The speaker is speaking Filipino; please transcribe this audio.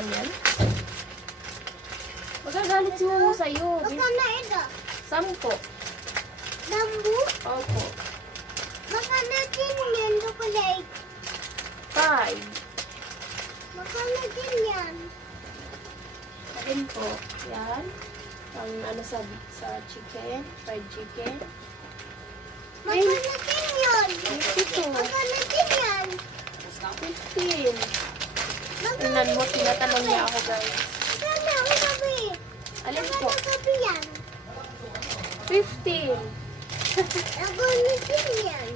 naman yan. Magagalit si Momo sa'yo. Magkano ito? 10. Dambu? Opo. Magkano din yan, chocolate? 5. Magkano din yan? Akin po. Yan. Ang ano sa chicken. Fried chicken. Magkano din yan? Ito. Magkano din yan? 15. Tingnan mo, tinatanong niya ako guys. Magkano ang gabi? Alin po? Magkano gabi yan? 15. Magkano din yan?